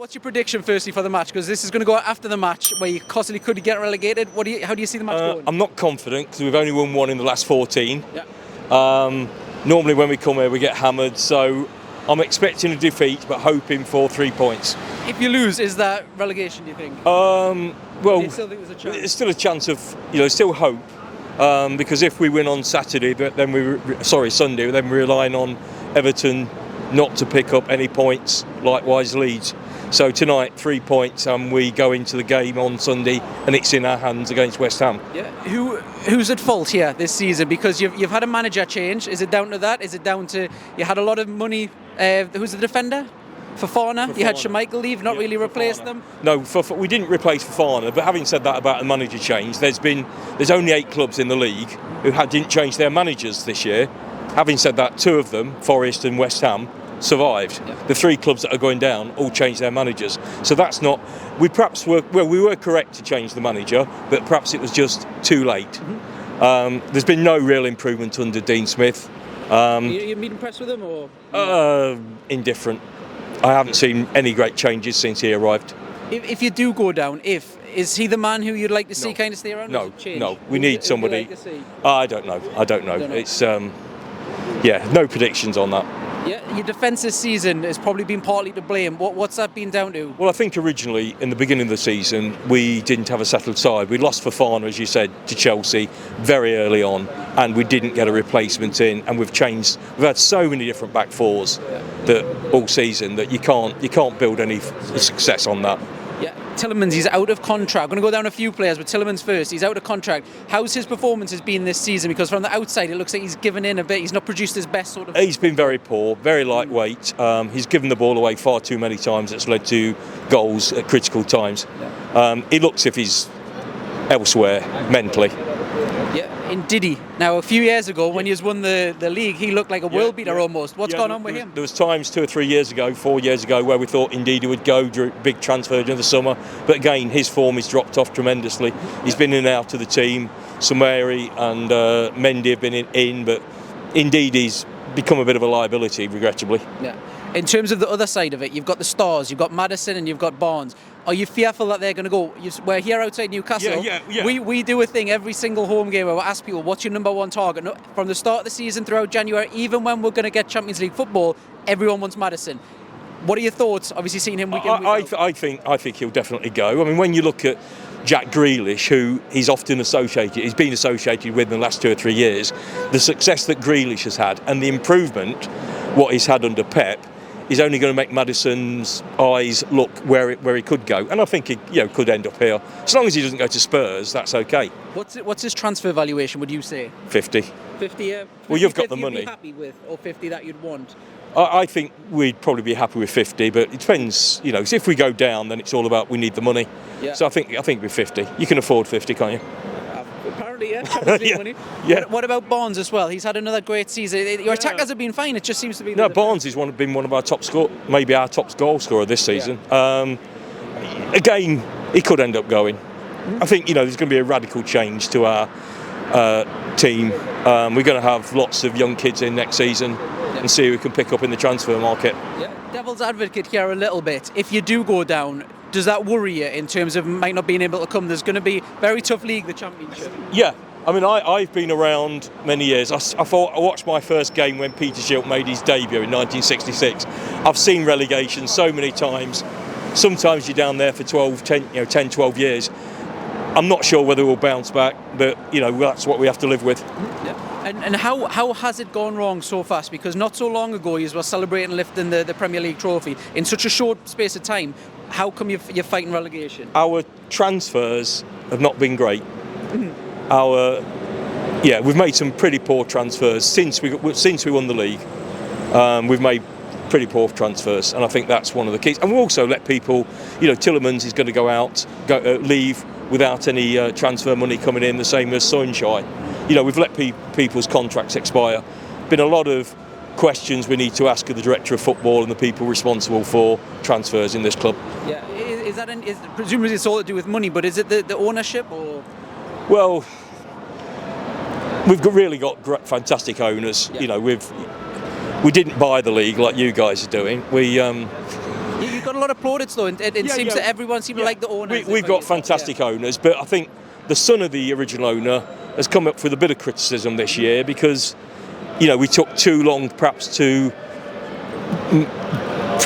What's your prediction, firstly, for the match? Because this is going to go after the match, where you possibly could get relegated. How do you see the match going? I'm not confident because we've only won one in the last 14. Yeah. Normally when we come here we get hammered, so I'm expecting a defeat but hoping for 3 points. If you lose, is that relegation, do you think? Well, do you still think there's a chance? There's still a chance of, still hope. Because if we win on Sunday, then we're relying on Everton not to pick up any points, likewise Leeds. So tonight, 3 points, and we go into the game on Sunday, and it's in our hands against West Ham. Yeah. Who's at fault here this season? Because you've had a manager change. Is it down to that? Is it down to you had a lot of money? Who's the defender? Fofana. You had Schmeichel leave, not really replaced them. No, we didn't replace Fofana. But having said that about the manager change, there's only 8 clubs in the league who didn't change their managers this year. Having said that, 2 of them, Forest and West Ham, survived. Yeah. The 3 clubs that are going down all changed their managers. So that's not. We were correct to change the manager, but perhaps it was just too late. Mm-hmm. There's been no real improvement under Dean Smith. You been impressed with him, or? Indifferent. I haven't seen any great changes since he arrived. If you do go down, is he the man who you'd like to see kind of stay around? No. We need somebody. Like to see? I don't know. It's no predictions on that. Yeah, your defence this season has probably been partly to blame. What's that been down to? Well, I think originally, in the beginning of the season, we didn't have a settled side. We lost Fofana, as you said, to Chelsea very early on, and we didn't get a replacement in. And we've had so many different back fours that all season that you can't build any success on that. Yeah, Tielemans, he's out of contract. I'm going to go down a few players, but Tielemans first. He's out of contract. How's his performances been this season? Because from the outside, it looks like he's given in a bit. He's not produced his best sort of. He's been very poor, very lightweight. He's given the ball away far too many times. That's led to goals at critical times. Yeah. He looks if he's elsewhere mentally. Yeah, in Diddy. Now, a few years ago, when he won the league, he looked like a world beater almost. What's gone on with him? There was times 2 or 3 years ago, 4 years ago, where we thought indeed he would go big transfer during the summer. But again, his form has dropped off tremendously. He's been in and out of the team. Sumeri and Mendy have been in, but indeed he's become a bit of a liability, regrettably. Yeah. In terms of the other side of it, you've got the stars, you've got Maddison and you've got Barnes. Are you fearful that they're going to go? We're here outside Newcastle. Yeah. We do a thing every single home game where we ask people, what's your number one target? From the start of the season throughout January, even when we're going to get Champions League football, everyone wants Maddison. What are your thoughts? Obviously, seeing him week in, week out. I think he'll definitely go. I mean, when you look at Jack Grealish, who he's been associated with in the last 2 or 3 years, the success that Grealish has had and the improvement what he's had under Pep is only going to make Maddison's eyes look where he could go, and I think he could end up here. As long as he doesn't go to Spurs, that's okay. What's his transfer valuation? Would you say 50? 50, yeah. Well, you've got the money. You'd be happy with, or 50 that you'd want? I think we'd probably be happy with 50, but it depends. If we go down, then it's all about we need the money. Yeah. So I think it'd be 50. You can afford 50, can't you? Apparently, yeah. Money. Yeah. What about Barnes as well? He's had another great season. Your attackers have been fine. It just seems to be. No, Barnes has been one of our top maybe our top goal scorer this season. Yeah. Again, he could end up going. I think there's going to be a radical change to our team. We're going to have lots of young kids in next season and see who we can pick up in the transfer market. Yeah. Devil's advocate here a little bit. If you do go down, does that worry you in terms of might not being able to come? There's going to be a very tough league, the Championship. Yeah. I mean, I've been around many years. I watched my first game when Peter Shildt made his debut in 1966. I've seen relegation so many times. Sometimes you're down there for 10, 12 years. I'm not sure whether we'll bounce back, but that's what we have to live with. Yeah. And how has it gone wrong so fast? Because not so long ago you were celebrating lifting the Premier League trophy in such a short space of time. How come you're fighting relegation? Our transfers have not been great. We've made some pretty poor transfers since we won the league. We've made pretty poor transfers, and I think that's one of the keys. And we also let people, Tielemans is going to go out, leave without any transfer money coming in, the same as Sunshine. We've let people's contracts expire. Been a lot of questions we need to ask of the director of football and the people responsible for transfers in this club. Yeah, presumably it's all to do with money, but is it the ownership or? Well, we've really got fantastic owners. Yeah. We didn't buy the league like you guys are doing. You've got a a lot of plaudits though, and it seems that everyone seems to like the owners. We've got fantastic owners, but I think the son of the original owner has come up with a bit of criticism this year because, we took too long perhaps to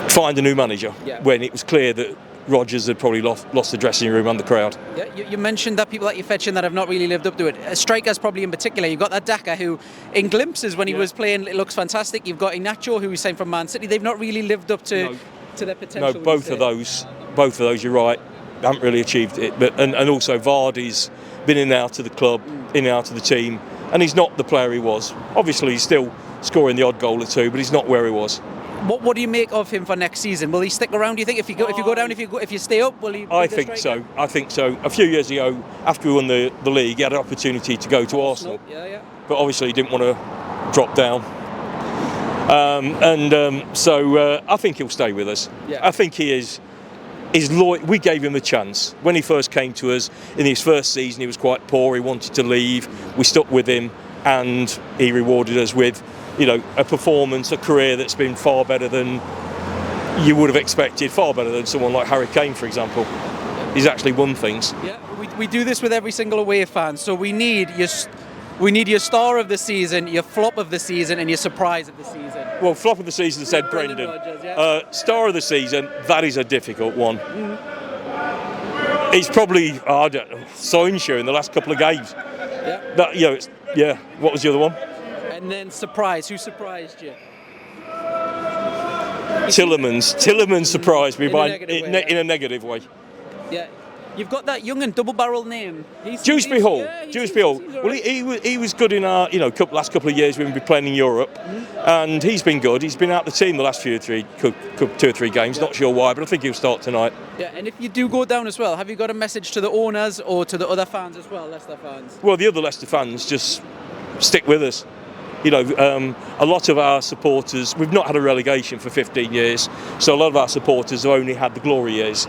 find a new manager when it was clear that Rodgers had probably lost the dressing room and the crowd. Yeah, you mentioned that people that you're fetching that have not really lived up to it. Strikers probably in particular. You've got that Daka who, in glimpses when he was playing, it looks fantastic. You've got Iheanacho who we signed from Man City. They've not really lived up to their potential. No, both of those, you're right, haven't really achieved it. But and also Vardy's been in and out of the club, in and out of the team, and he's not the player he was. Obviously, he's still scoring the odd goal or two, but he's not where he was. What do you make of him for next season? Will he stick around? Do you think if you go down, if you stay up, will he? I think so. I think so. A few years ago, after we won the league, he had an opportunity to go to Arsenal. But obviously, he didn't want to drop down. So I think he'll stay with us. I think he is loyal. We gave him a chance when he first came to us. In his first season, he was quite poor. He wanted to leave. We stuck with him, and he rewarded us with, a performance, a career that's been far better than you would have expected, far better than someone like Harry Kane, for example. He's actually won things. Yeah, we do this with every single away fan. So we need your star of the season, your flop of the season, and your surprise of the season. Well, flop of the season, said Brendan. Rodgers, star of the season, that is a difficult one. It's probably Soinshu in the last couple of games. What was the other one? And then surprise. Who surprised you? Tillemans surprised me in a negative way. Yeah. You've got that young and double-barrel name. Dewsbury Hall. Dewsbury Hall. Well, he was good in our last couple of years when we've been playing in Europe, and he's been good. He's been out the team the last two or three games. Not sure why, but I think he'll start tonight. Yeah, and if you do go down as well, have you got a message to the owners or to the other fans as well, Leicester fans? Well, the other Leicester fans, just stick with us. A lot of our supporters, we've not had a relegation for 15 years, so a lot of our supporters have only had the glory years.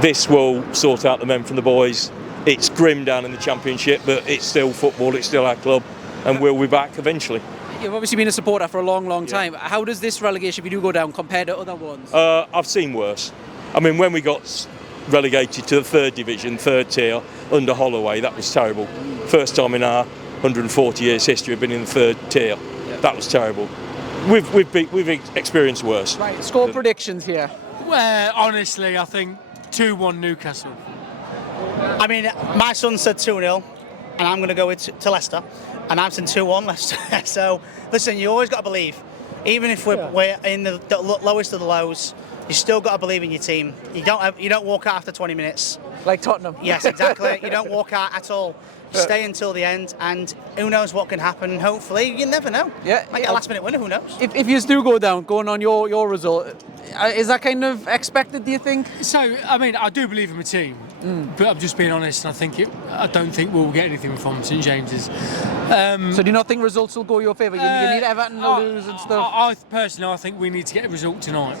This will sort out the men from the boys. It's grim down in the Championship, but it's still football, it's still our club, and we'll be back eventually. You've obviously been a supporter for a long time. How does this relegation, if you do go down, compare to other ones? I've seen worse. I mean, when we got relegated to the third division, third tier, under Holloway, that was terrible. First time in our 140 years history of being in the third tier. That was terrible. We've experienced worse. Right, score predictions here. Well, honestly, I think 2-1 Newcastle. I mean, my son said 2-0, and I'm going to go to Leicester, and I'm saying 2-1 Leicester. So, listen, you always got to believe. Even if we're in the lowest of the lows, you still got to believe in your team. You don't walk out after 20 minutes. Like Tottenham. Yes, exactly. You don't walk out at all. Stay until the end, and who knows what can happen. Hopefully, you never know. Yeah, might get a last-minute winner. Who knows? If you do go down, going on your result, is that kind of expected? Do you think? So, I mean, I do believe in my team, but I'm just being honest. I don't think we'll get anything from St James's. So, do you not think results will go your favour? You need Everton to lose and stuff. I think we need to get a result tonight.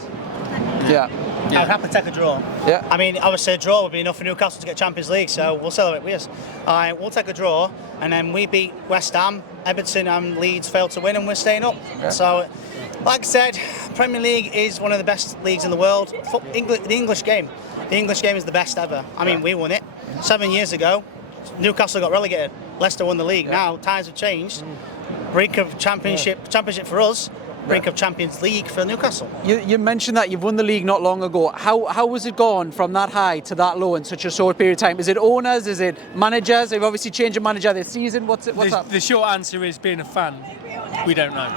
Yeah. I'd happy to take a draw. Yeah. I mean, obviously a draw would be enough for Newcastle to get Champions League, so we'll celebrate with us. We'll take a draw, and then we beat West Ham, Everton and Leeds failed to win, and we're staying up. Yeah. So, like I said, Premier League is one of the best leagues in the world. The English game is the best ever. I mean, we won it 7 years ago. Newcastle got relegated. Leicester won the league. Now times have changed. Brink of championship for us. Brink of Champions League for Newcastle. You mentioned that you've won the league not long ago. How was it gone from that high to that low in such a short period of time? Is it owners? Is it managers? They've obviously changed a manager this season. What's up? The short answer is, being a fan, we don't know.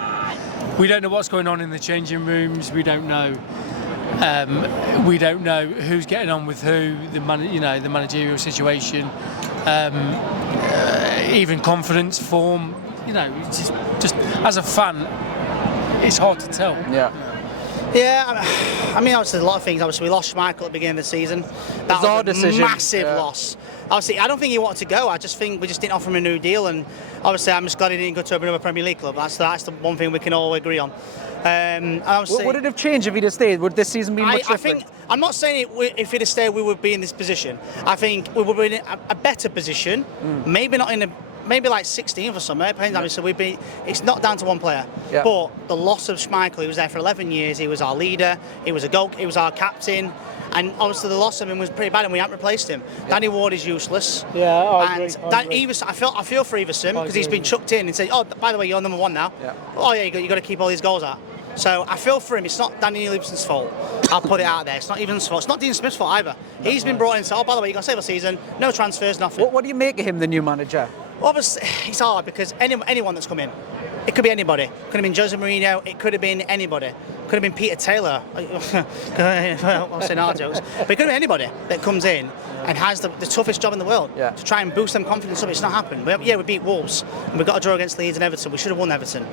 We don't know what's going on in the changing rooms. We don't know. We don't know who's getting on with who. The managerial situation, even confidence, form. Just as a fan, it's hard to tell. Yeah, I mean, obviously, a lot of things. Obviously, we lost Schmeichel at the beginning of the season. That was a massive loss. Obviously, I don't think he wanted to go. I just think we just didn't offer him a new deal, and obviously, I'm just glad he didn't go to another Premier League club. That's the one thing we can all agree on. Would it have changed if he'd have stayed? Would this season be much different? I'm not saying if he'd have stayed, we would be in this position. I think we would be in a better position. Maybe not in maybe like 16th or something. So it's not down to one player. Yeah. But the loss of Schmeichel, he was there for 11 years. He was our leader. He was our captain. And obviously the loss of him was pretty bad, and we haven't replaced him. Yeah. Danny Ward is useless. Yeah, I agree. I feel for Everson because he's been chucked in and said, "Oh, by the way, you're number one now." Yeah. Oh yeah, you got to keep all these goals out. So I feel for him. It's not Danny Everson's fault. I'll put it out there. It's not Everson's fault. It's not Dean Smith's fault either. He's been brought in and said, "Oh, by the way, you're going to save a season. No transfers, nothing." What do you make of him, the new manager? Obviously, it's hard because anyone that's come in, it could be anybody. Could have been Jose Mourinho. It could have been anybody. Could have been Peter Taylor. I'm saying hard jokes, but it could have been anybody that comes in and has the toughest job in the world to try and boost them confidence up. It's not happened. We beat Wolves and we got a draw against Leeds and Everton. We should have won Everton.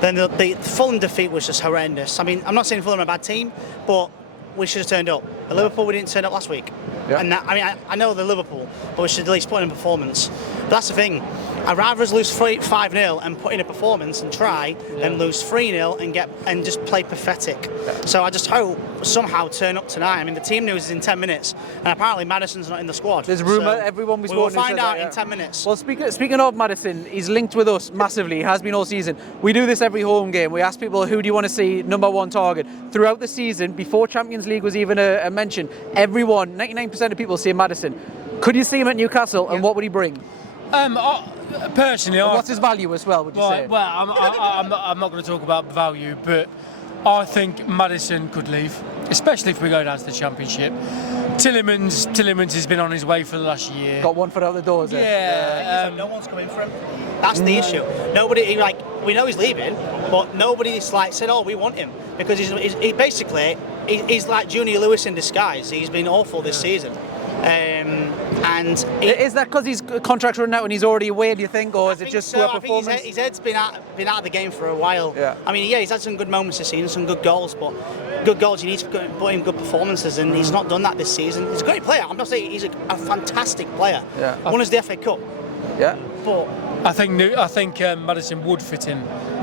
Then the Fulham defeat was just horrendous. I mean, I'm not saying Fulham are a bad team, but we should have turned up. At Liverpool, we didn't turn up last week. Yeah. And I know they're Liverpool, but we should at least put in a performance. But that's the thing. I'd rather us lose 5-0 and put in a performance and try than lose 3-0 and just play pathetic. Yeah. So I just hope somehow turn up tonight. I mean, the team news is in 10 minutes, and apparently Maddison's not in the squad. There's rumour, everyone was. We will find out in 10 minutes. Well, speaking of Maddison, he's linked with us massively. He has been all season. We do this every home game. We ask people, who do you want to see number one target throughout the season? Before Champions League was even a mention, everyone, 99% of people, see Maddison. Could you see him at Newcastle, and what would he bring? Personally, what's his value as well? Would you say? Well, I'm not going to talk about value, but I think Maddison could leave, especially if we go down to the Championship. Tillemans has been on his way for the last year. Got one foot out the door, is it? Yeah. No one's coming for him. That's the issue. Nobody, we know he's leaving, but nobody's said, "Oh, we want him," because he's like Junior Lewis in disguise. He's been awful this season. Is that because his contract's running out and he's already away, do you think, or is it just poor performance? I think his head's been out of the game for a while. Yeah. I mean, he's had some good moments this season, some good goals, but good goals, you need to put in good performances, and he's not done that this season. He's a great player. I'm not saying he's a fantastic player. Yeah. Won us the FA Cup. Yeah. But I think Maddison would fit in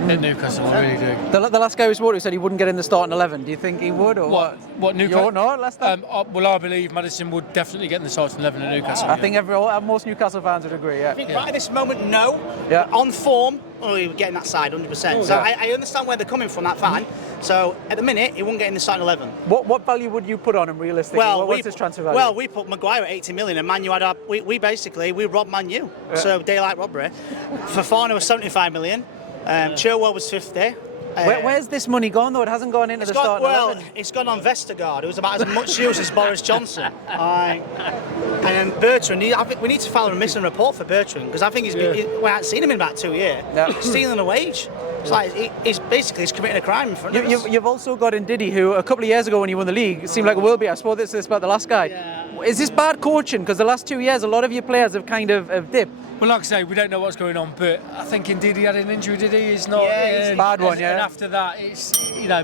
at Newcastle. I really do. The last guy we spoke to said he wouldn't get in the starting 11. Do you think he would, or what? What Newcastle? No, Leicester. I believe Maddison would definitely get in the starting 11 at Newcastle. I think most Newcastle fans would agree. Yeah. I think right at this moment, no. Yeah. On form, we're getting that side 100%. So I understand where they're coming from, that fan. So at the minute, he won't get in the starting 11. What value would you put on him realistically? What's his transfer value? Well, we put Maguire at 80 million, and Man U had we robbed Man U. Yeah. So daylight robbery. Fafana was 75 million. Chilwell was 50. Where's this money gone though? It hasn't gone into the starting 11. It's gone on Vestergaard, who's about as much use as Boris Johnson. And then Bertrand, we need to file a missing report for Bertrand, because I think we haven't seen him in about 2 years. Yeah. Stealing a wage. It's like he's committing a crime in front of us. You've also got Ndidi, who a couple of years ago when he won the league, it seemed like a world beater. I spoke this about the last guy. Yeah. Is this bad coaching? Because the last 2 years, a lot of your players have kind of dipped. Well, like I say, we don't know what's going on, but I think Ndidi had an injury, did he? It's not. It's a bad one, yeah. And after that, it's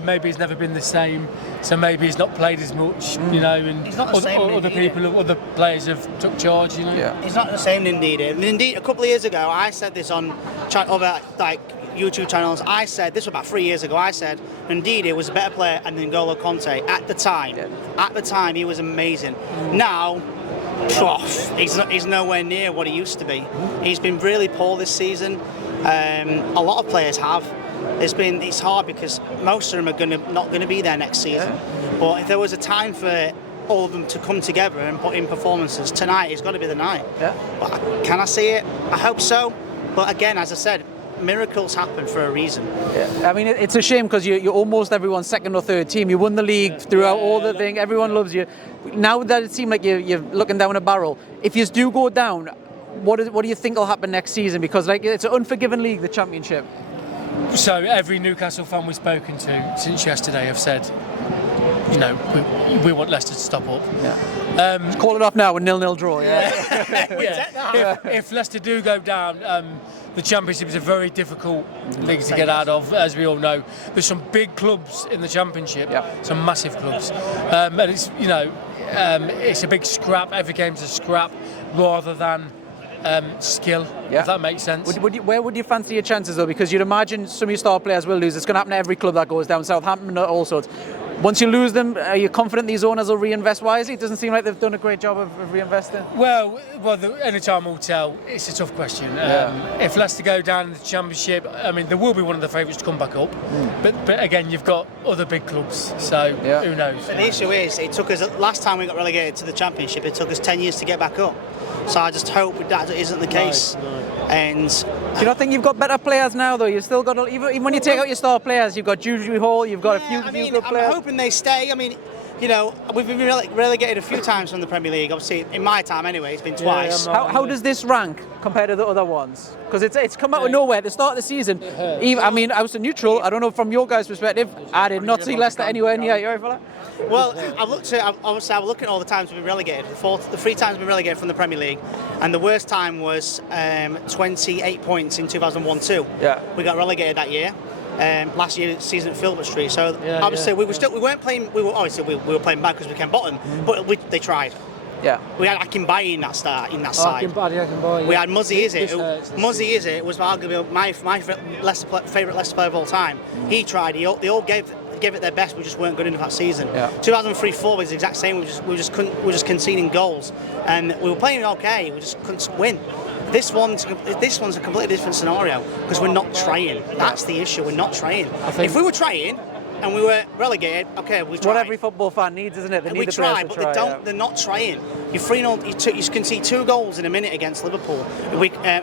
maybe he's never been the same. So maybe he's not played as much, and he's not the same, other players have took charge, Yeah. He's not the same Ndidi. I mean, Ndidi, a couple of years ago, I said this on other YouTube channels. I said this was about 3 years ago. I said Ndidi was a better player than N'Golo Conte at the time. Yeah. At the time, he was amazing. Now, he's nowhere near what he used to be. He's been really poor this season. A lot of players have. It's hard because most of them are not going to be there next season. Yeah. But if there was a time for all of them to come together and put in performances, tonight it's got to be the night. Yeah. But can I see it? I hope so. But again, as I said, miracles happen for a reason. Yeah. I mean, it's a shame because you're almost everyone's second or third team. You won the league throughout all the thing. Everyone loves you. Now that it seems like you're looking down a barrel, if you do go down, what do you think will happen next season? Because it's an unforgiving league, the Championship. So every Newcastle fan we've spoken to since yesterday have said, we want Leicester to stop up. Yeah. Call it off now, a 0-0 draw. Yeah. If Leicester do go down, the Championship is a very difficult league to get out of, as we all know. There's some big clubs in the Championship, some massive clubs, and it's a big scrap. Every game's a scrap rather than skill, if that makes sense. Where would you fancy your chances though? Because you'd imagine some of your star players will lose. It's going to happen to every club that goes down. Southampton, all sorts. Once you lose them, are you confident these owners will reinvest wisely? It doesn't seem like they've done a great job of reinvesting. Well, any time will tell. It's a tough question. If Leicester go down in the Championship, I mean, they will be one of the favourites to come back up. But again, you've got other big clubs, so who knows? But the issue is, it took us, last time we got relegated to the Championship, it took us 10 years to get back up. So I just hope that isn't the case. No. And do you not think you've got better players now, though? You've still got, even when you take out your star players, you've got Juju Hall, you've got a few good players. I'm hoping they stay. I mean, you know, we've been relegated a few times from the Premier League. Obviously, in my time anyway, it's been twice. How does this rank compared to the other ones? Because it's come out of nowhere at the start of the season. I mean, I was a neutral. I don't know from your guys' perspective. I did not see Leicester anywhere near. You all right for that? Well, I've looked at. Obviously, I was looking at all the times we've been relegated. The 3 times we've been relegated from the Premier League, and the worst time was 28 points in 2001-2. Yeah. We got relegated that year. Last year season at Filbert Street. So obviously we weren't playing. We were playing bad because we came bottom, but they tried. Yeah. We had Akinbaye in that side. We had Muzzy Izzet was arguably my favourite Leicester player of all time. He tried. They all gave it their best. We just weren't good enough that season. 2003-4 was the exact same. We were just conceding goals, and we were playing okay. We just couldn't win. This one's a completely different scenario because we're not trying. That's the issue. We're not trying. If we were trying and we were relegated, okay, we tried. What every football fan needs, isn't it? They need the players to try. But they don't. They're not trying. You're 3-0. You can see 2 goals in a minute against Liverpool.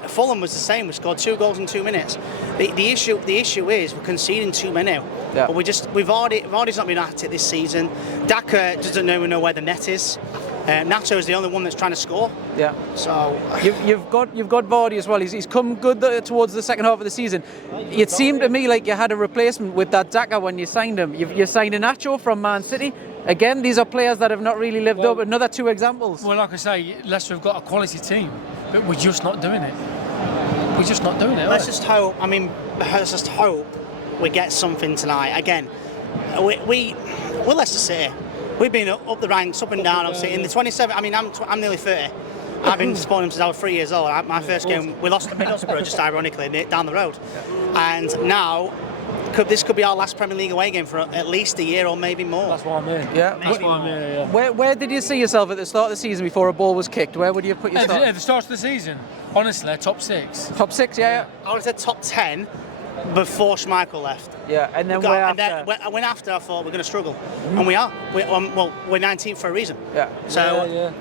Fulham was the same. We scored 2 goals in 2 minutes. The issue is we're conceding too many. Yeah. But Vardy's not been at it this season. Daka doesn't even know where the net is. Nacho is the only one that's trying to score. Yeah. So you've got Vardy as well. He's come good towards the second half of the season. It seemed to me like you had a replacement with that Daka when you signed him. You signed a Nacho from Man City. Again, these are players that have not really lived up. Another 2 examples. Well, like I say, Leicester have got a quality team, but we're just not doing it. We're just not doing it. Let's just hope we get something tonight. Again, we're Leicester City. We've been up the ranks, up and down. Obviously, in the 27. I mean, I'm nearly 30. I've been supporting them since I was 3 years old. My first game, we lost to Middlesbrough, just ironically, down the road. And now, this could be our last Premier League away game for at least a year or maybe more. That's why I'm here. Yeah. That's why I'm here. Yeah. Where did you see yourself at the start of the season before a ball was kicked? Where would you put yourself? At the start of the season, honestly, top 6. Top 6, yeah. I would have said top 10 before Schmeichel left. Yeah, and then when after I thought we're going to struggle, and we are. We're 19th for a reason. Yeah. So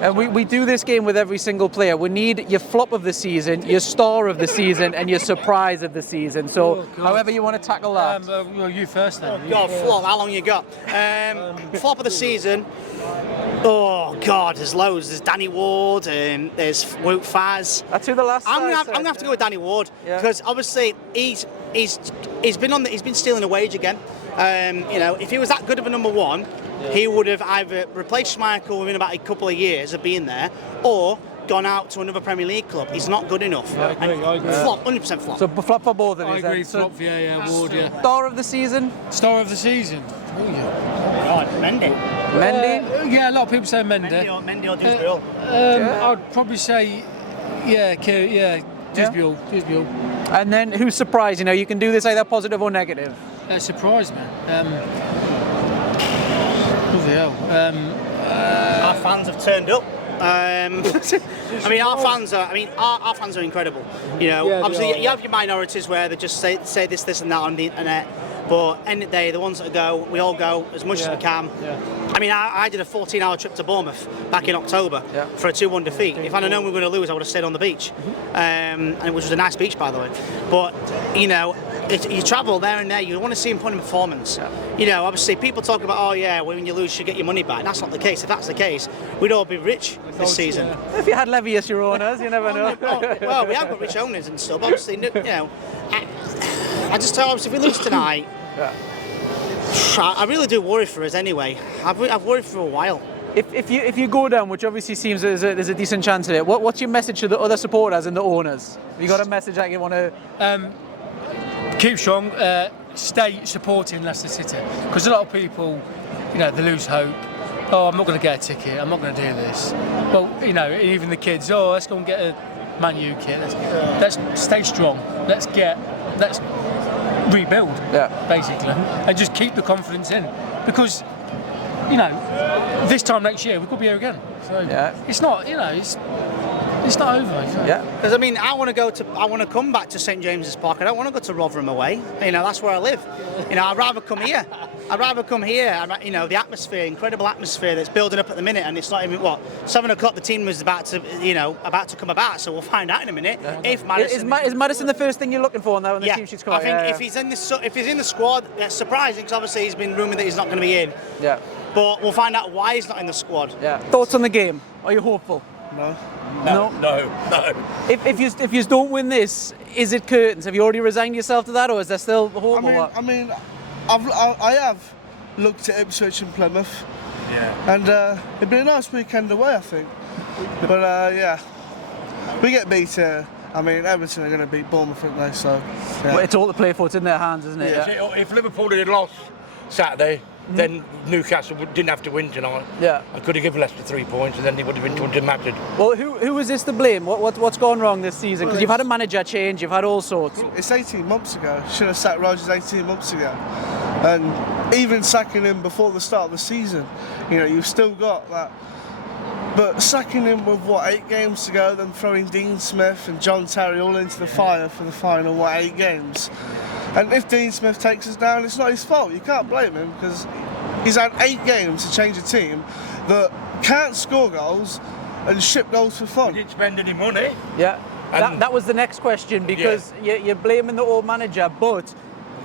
and we do this game with every single player. We need your flop of the season, your star of the season, and your surprise of the season. So however you want to tackle that. Well, you first then. Flop. How long you got? Flop of the season. Oh God, there's loads. There's Danny Ward, there's Wout Faz. That's who the last. I'm gonna have to go with Danny Ward because obviously he's been stealing a wage again. You know, if he was that good of a number 1, he would have either replaced Schmeichel within about a couple of years of being there, or gone out to another Premier League club. He's not good enough. I agree. Flop, 100% flop. So flop for both of these. I agree. Flop, Ward, Star of the season. Star of the season. Oh yeah. Right, Mendy. Yeah, a lot of people say Mendy. Mendy or Dewsbury. I'd probably say, Dewsbury. And then who's surprised? You know, you can do this either positive or negative. Surprise me. Bloody hell. Our fans have turned up. I mean, our fans are incredible. You know, obviously you have your minorities where they just say this, and that on the internet. But end of the day, the ones that go, we all go as much as we can. Yeah. I mean, I did a 14-hour trip to Bournemouth back in October for a 2-1 defeat. If I'd have known we were going to lose, I would have stayed on the beach. And it was a nice beach, by the way. But, you know, you travel there and there, you want to see him put in performance. Yeah. You know, obviously, people talk about, when you lose, you should get your money back. That's not the case. If that's the case, we'd all be rich this season. If you had Levy as your owners, you never know. Well, we have got rich owners and stuff. Obviously, you know, I just tell obviously if we lose tonight, I really do worry for us anyway. I've worried for a while. If you go down, which obviously seems there's a decent chance of it, what's your message to the other supporters and the owners? Have you got a message that you want to... Keep strong, stay supporting Leicester City. Because a lot of people, you know, they lose hope. Oh, I'm not going to get a ticket, I'm not going to do this. Well, you know, even the kids, let's go and get a Man U kit. Let's stay strong. Let's rebuild, basically, and just keep the confidence in, because this time next year we could be here again. So it's not, it's not over. Because I mean, I want to come back to St James's Park. I don't want to go to Rotherham away. That's where I live. I'd rather come here. The atmosphere, incredible atmosphere that's building up at the minute, and it's not even 7 o'clock. The team was about to come about, so we'll find out in a minute. If Maddison is Maddison the first thing you're looking for now when the team sheet's come out? I think if he's in the squad, that's surprising because obviously he's been rumoured that he's not going to be in. Yeah. But we'll find out why he's not in the squad. Yeah. Thoughts on the game? Are you hopeful? No. If you don't win this, is it curtains? Have you already resigned yourself to that, or is there still hope? I mean, I have looked at Ipswich and Plymouth. Yeah. And it'd be a nice weekend away, I think. But we get beat here. I mean, Everton are going to beat Bournemouth, aren't they? So. Yeah. Well, it's all to play for. It's in their hands, isn't it? Yeah. If Liverpool had lost Saturday, then Newcastle didn't have to win tonight. Yeah. I could have given Leicester 3 points, and then they would have been mattered. Well, who is this to blame? What's gone wrong this season? Because you've had a manager change, you've had all sorts. It's 18 months ago. Should have sacked Rodgers 18 months ago. And even sacking him before the start of the season, you've still got that. But sacking him with 8 games to go, then throwing Dean Smith and John Terry all into the fire for the final 8 games. And if Dean Smith takes us down, it's not his fault. You can't blame him because he's had 8 games to change a team that can't score goals and ship goals for fun. We didn't spend any money. Yeah, that was the next question, because you're blaming the old manager, but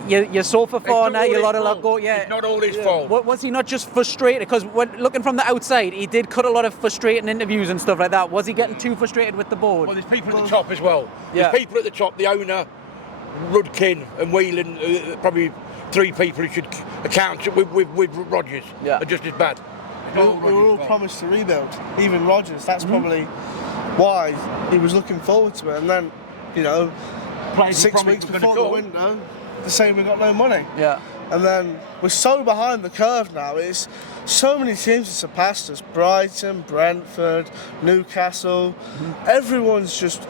you're so far now, you're a lot go. Yeah, it's not all his fault. Was he not just frustrated? Because when looking from the outside, he did cut a lot of frustrating interviews and stuff like that. Was he getting too frustrated with the board? Well, there's people at the top as well. There's people at the top, the owner, Rudkin and Whelan, probably 3 people who should account with Rodgers are just as bad. We were all promised to rebuild, even Rodgers. That's probably why he was looking forward to it. And then, 6 weeks before the window, they're saying we've got no money. Yeah. And then we're so behind the curve now. It's so many teams have surpassed us. Brighton, Brentford, Newcastle. Everyone's just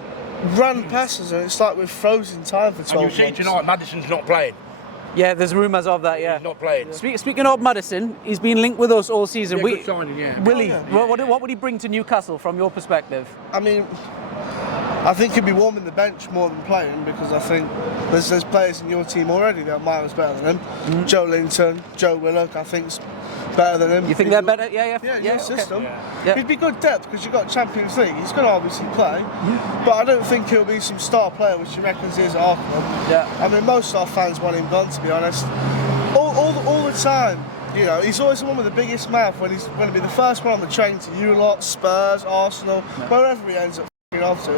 ran past us, and it's like we've frozen time for 12 months. And you see tonight, Maddison's not playing. Yeah, there's rumours of that, He's not playing. Speaking of Maddison, he's been linked with us all season. Good signing, Will he? What would he bring to Newcastle from your perspective? I mean, I think he'd be warming the bench more than playing, because I think there's players in your team already that are miles better than him. Joe Linton, Joe Willock, I think's better than him. You think they're better? Yeah, system. Yeah. He'd be good depth because you've got Champions League. He's going to obviously play, but I don't think he'll be some star player, which he reckons he is at Arsenal. Yeah. I mean, most of our fans want him gone, to be honest. All the time. He's always the one with the biggest mouth when he's going to be the first one on the train to you lot, Spurs, Arsenal, wherever he ends up off to.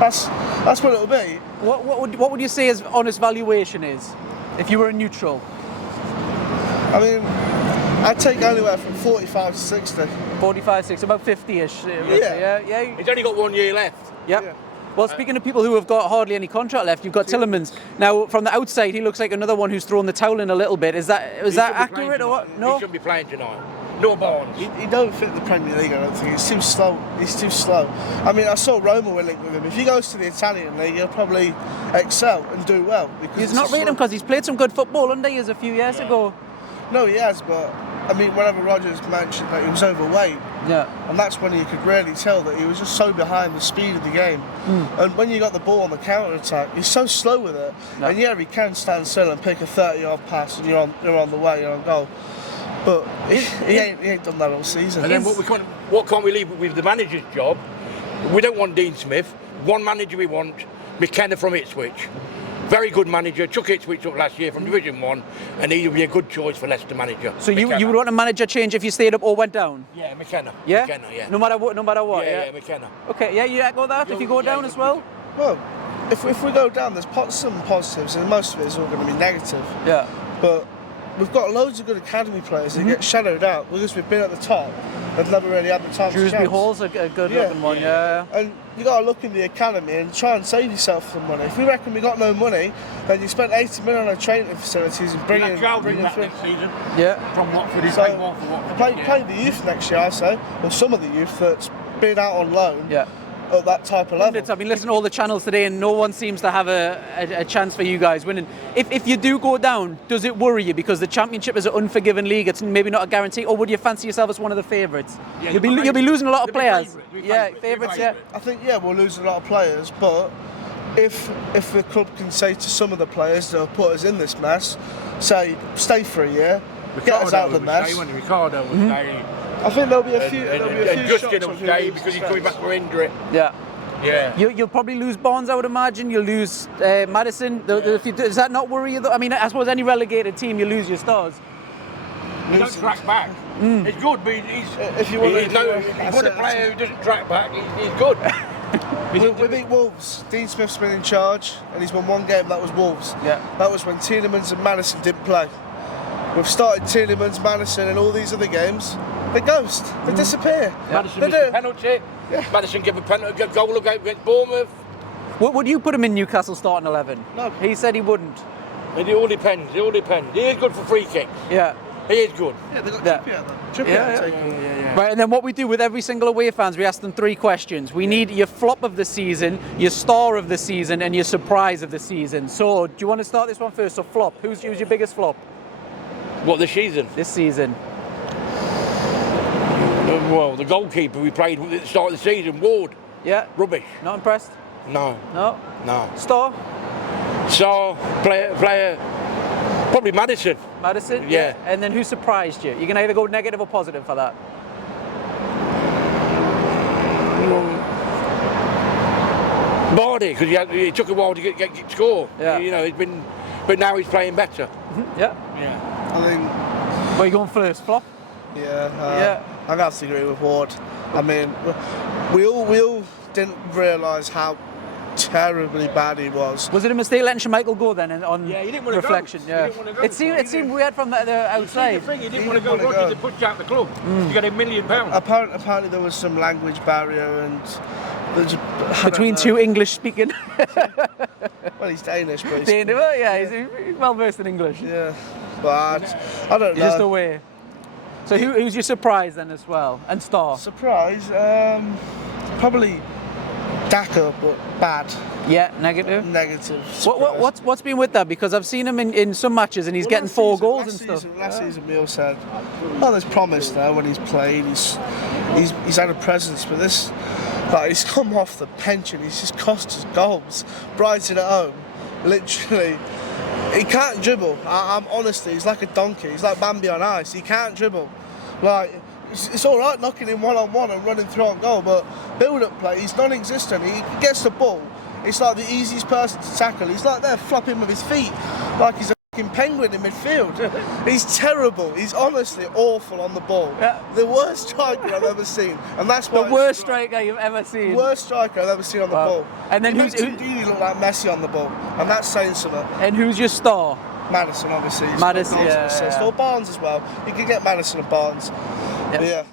That's what it'll be. What would you say his honest valuation is, if you were a neutral? I mean, I'd take anywhere from 45 to 60. 45, 60, about 50-ish. Yeah. He's only got 1 year left. Yep. Yeah. Well, speaking of people who have got hardly any contract left, you've got Tillemans. Now, from the outside, he looks like another one who's thrown the towel in a little bit. Is that accurate or what? No. He shouldn't be playing tonight. No Barnes. He don't fit the Premier League, I don't think. He's too slow. I mean, I saw Roma were linked with him. If he goes to the Italian league, he'll probably excel and do well. He's not rating him because he's played some good football, hasn't he, a few years ago? No, he has, but I mean, whenever Rodgers mentioned that he was overweight, and that's when you could really tell that he was just so behind the speed of the game. And when you got the ball on the counter attack, he's so slow with it. And he can stand still and pick a 30-yard pass, and you're on the way, you're on goal. But he ain't done that all season. And then what can't we leave with the manager's job? We don't want Dean Smith. One manager we want, McKenna from Ipswich. Very good manager, took Ipswich up last year from Division 1, and he would be a good choice for Leicester manager. So you would want a manager change if you stayed up or went down? Yeah, McKenna. Yeah? McKenna, yeah. No matter what? Yeah, McKenna. Okay, you echo that if you go down as well? Well, if we go down, there's some positives, and most of it is all going to be negative. Yeah. But we've got loads of good academy players that get shadowed out because we've been at the top and never really had the time to Shrewsbury Hall's a good looking one, yeah. And you got to look in the academy and try and save yourself some money. If we reckon we got no money, then you spent 80 million on training facilities and bring them through. Yeah. From Watford, he's So, more for Watford. play the youth next year, I say, or some of the youth that's been out on loan. Yeah. at that type of level. I've been listening to all the channels today, and no one seems to have a chance for you guys winning. If you do go down, does it worry you? Because the Championship is an unforgiving league. It's maybe not a guarantee. Or would you fancy yourself as one of the favourites? Yeah, you'll be losing a lot of players. Favourites. Yeah. I think we'll lose a lot of players, but if the club can say to some of the players that have put us in this mess, say stay for a year, get us out of the mess. Ricardo will stay. I think there'll be a few. And Justin will stay because he's coming back from injury. Yeah. Yeah. You'll probably lose Barnes, I would imagine. You'll lose Maddison. Does that not worry you, though? I mean, I suppose any relegated team, you lose your stars. He don't track back. It's good, but he's a player who doesn't track back. He's good. We beat Wolves. Dean Smith's been in charge, and he's won one game. That was Wolves. Yeah. That was when Tielemans and Maddison didn't play. We've started Tielemans, Maddison, and all these other games. They ghost. They disappear. Yeah. Maddison missed a penalty. Yeah. Maddison gave a penalty, goal against Bournemouth. Would you put him in Newcastle starting 11? No. He said he wouldn't. It all depends. He is good for free kicks. Yeah. He is good. Yeah, they got Trippier. Right, and then what we do with every single away fans, we ask them 3 questions. We need your flop of the season, your star of the season, and your surprise of the season. So, do you want to start this one first? So, flop. Who's your biggest flop? What, this season? This season. Well, the goalkeeper we played at the start of the season, Ward. Yeah. Rubbish. Not impressed? No. No? Star? Player. Probably Maddison. Maddison? Yeah. And then who surprised you? You can either go negative or positive for that. Vardy, because he took a while to get score. Yeah. You know, but now he's playing better. Yeah. I think. Where are you going first? Flop? Yeah. I'm gonna have to agree with Ward. I mean, we all didn't realise how terribly bad he was. Was it a mistake letting Schmeichel go then? On he didn't want reflection, to go. Yeah. It seemed weird from the outside. The thing, he didn't want to go. Rodgers had pushed out the club. He got £1 million. Apparently there was some language barrier and between two English speaking. Well, he's Danish, but he's well versed in English. Yeah, but I don't know. Just away. So who's your surprise then as well, and star? Surprise, probably Daka, but bad. Yeah, negative. Negative. What's been with that? Because I've seen him in some matches and he's getting 4 goals and stuff. Last season, we all said, there's promise there when he's played. He's had a presence, but this, he's come off the pension. He's just cost us goals. Brighton at home, literally. He can't dribble. I'm honestly, he's like a donkey. He's like Bambi on ice. He can't dribble. It's all right knocking him one-on-one and running through on goal, but build-up play, he's non-existent. He gets the ball. It's like the easiest person to tackle. He's like there flopping with his feet, like he's a fucking penguin in midfield. He's terrible. He's honestly awful on the ball. Yeah. The worst striker I've ever seen, and that's why the worst striker you've ever seen. Worst striker I've ever seen on the ball. And then who's really look like Messi on the ball, and that's saying something. And who's your star? Maddison, obviously. Maddison, Or Barnes as well. You can get Maddison and Barnes. Yep. Yeah.